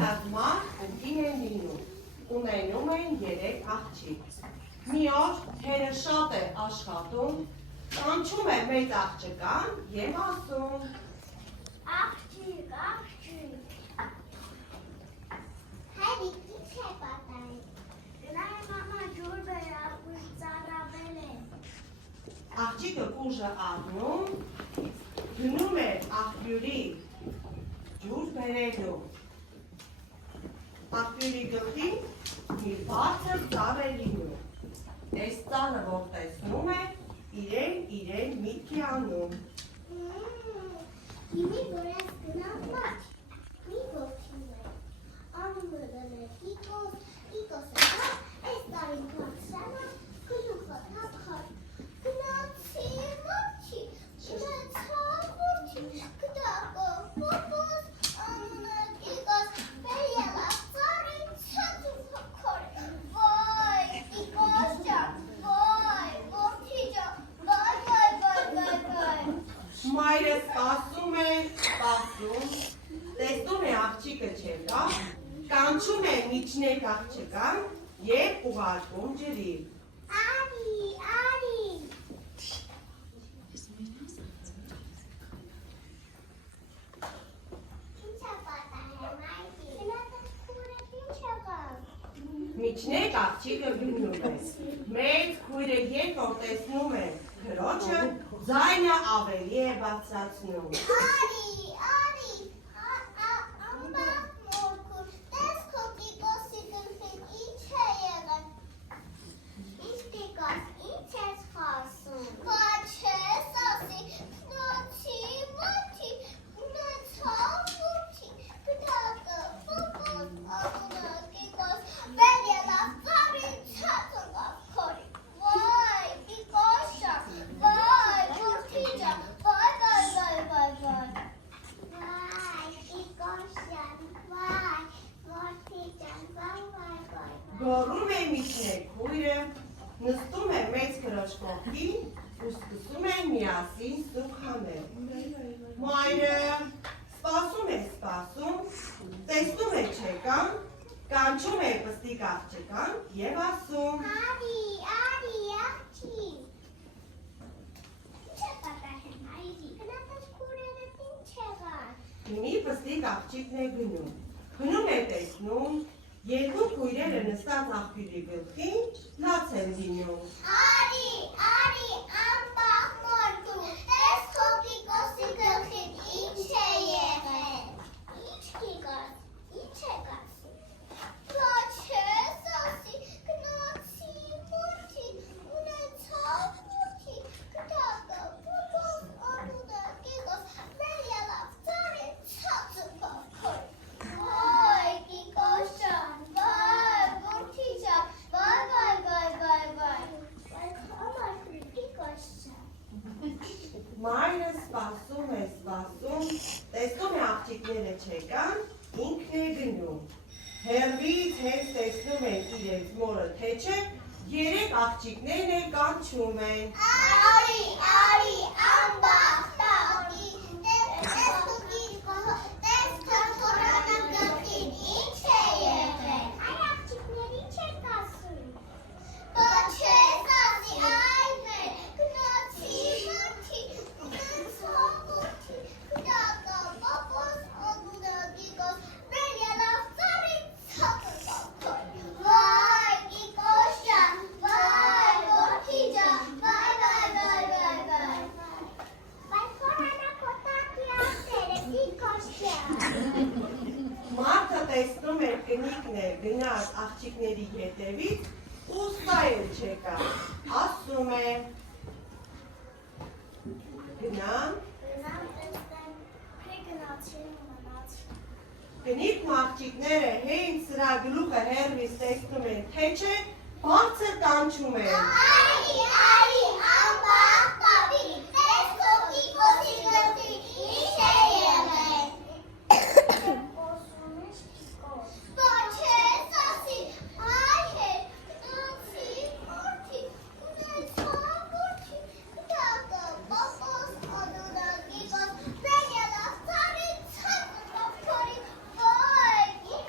Հազմար ընկին են լինում, ունենում են 3 աղջիկ։ Մի օր թերը շատ է աշխատում, կանչում է մեծ աղջկան և ասում. Աղջիկ, աղջիկ, հերիք ինչ է պատահել, գնայ մամա ջուր բերավ, ուժ ծառավել է։ Աղջիկը կուժը առնում, գնում է աղբյուրի ջուր բերելու։ Աղբյուրի գլխին մի բարձր ծառ է լինում։ Այս ծառը որ տեսնում է, իրեն միտքի անում։ Հիմի որ ես գնամ մաչ, մի որդին է, անունը դնել Կիկոս, Կիկոսը հա, այս տարին կացրանը, գլուխը թափխար, գնացի մաչի, շնեցավ որդի, կտակը պոպոս, անունը Կիկոս, բերյալավ ծարին չածում հոքոր, վայ, Կիկոս ճան, վայ, որդի ճան, վայ, Մայրը սպասում է, տեսնում է աղջիկը չեկա, կանչում է միջնեկ աղջկան և ուղարկում ջրի։ Արի, արի։ Ինչ է պատահել, մայրի։ Գնացած քուրդ ինչ եղավ։ Միջնեկ աղջիկը գնում է, մեծ քույրը երբ որ տեսնում է քրոջը, ձայնը ավելի է բարձրացնում։ Արի, ամբաղ մորքուր, տես քո Կիկոսի գլխին ինչ է եղել։ Ինչ Կիկոս, ինչ ես խոսում։ Քո չես ասի, գնացի մաչի, գնացավ որդի, կտակը պոպոս, անունը Կիկոս, բերյալավ ծառին չածնկավ քորի։ Վայ, Կիկոս ճան, վայ, որդի ճան, վայ։ Գոռում է միջնեկ քույրը, նստում է մեծ քրոջ կողքին ու սկսում են միասին սուգ հանել։ Մայրը սպասում է, տեսնում է չեկան, կանչում է պստիկ աղջկան և ասում. Արի, աղջիկ։ Ինչ է պատահել, մայրի, գնացած քուրերդ ինչ եղավ։ Հիմի պստիկ աղջիկն է գնում է տեսնում, երկու քույրերը նստած աղբյուրի գլխին լաց են դինում։ Արի, ամբաղ մորքուր, տես քո Կիկոսի գլխին ինչ է եղել։ Ինչ Կիկոս, ինչ եք ասում։ Քո չես ասի, գնացի որդի, ունեցավ որդի, կտակը պոպոս, անունը Կիկոս, բերյալավ ծառին չածնկավ քորի։ Վայ, Կիկոս ճան, վայ, որդի ճան, վայ։ Համար Կիկոս ճան։ Մայրը սպասում է, տեսնում է աղջիկները չեկան, ինքն է գնում։ Հեռվից հենց տեսնում են իրենց մորը թե չէ, 3 աղջիկներն էլ կանչում են։ Արի, ամբաղ տաղի, տես քո թորանը գլխին ինչ է եղել։ Այ աղջիկներ ինչ եք ասում։ Քո չես ասի, այվեր, գնացի որդի, ունեցավ որդի, կտակը պոպոս, անունը Կիկոս, բերյալավ ծառին չածնկավ քորի։ Վայ, Կիկոս ճան, վայ, որդի ճան, վայ։ Բայց խորանա քո տակի աղջերը, Կիկոս ճան։ Մարդը տեսնում է կնիկն է գնաց աղջիկների հետևից ու սա էլ չեկա, ասում է. Գնամ, կնիկն ու աղջիկները հենց սրա գլուխը հեռվից տեսնում են թե չէ, բարձր կանչում են. Արի,